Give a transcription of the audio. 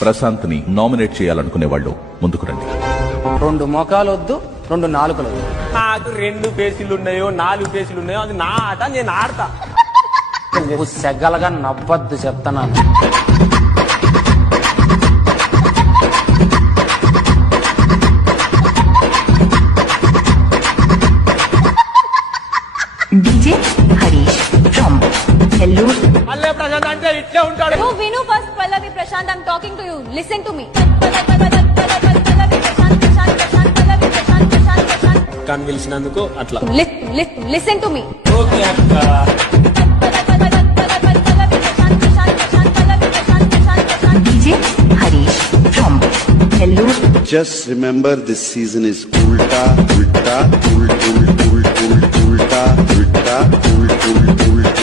ప్రశాంత్ ని నామినేట్ చేయాలనుకునే వాళ్ళు ముందుకు రండి. 2 మోకాలు వద్దు, 2 నాలుకలు వద్దు. నాకు 2 పేసీలు ఉన్నాయో 4 పేసీలు ఉన్నాయో అది నా ఆట, నేను ఆడతా. నువ్వు సెగ్గలగా నవ్వద్దు చెప్తాను. DJ Harish from Hello. అల్లే ప్రశాంత్ అంటే ఇట్లే ఉంటాడు. You Vinu first, Pallavi, Prashant, I'm talking to you. Listen to me. Pallavi, Prashant, Pallavi, Prashant. కానీ పిలిచినందుకు అట్లా. Listen to me. ఓకే అక్క. DJ Harish from Hello. Just remember, this season is ulta, ulta, ulta, ulta, ulta, ulta, ulta, ulta, ulta.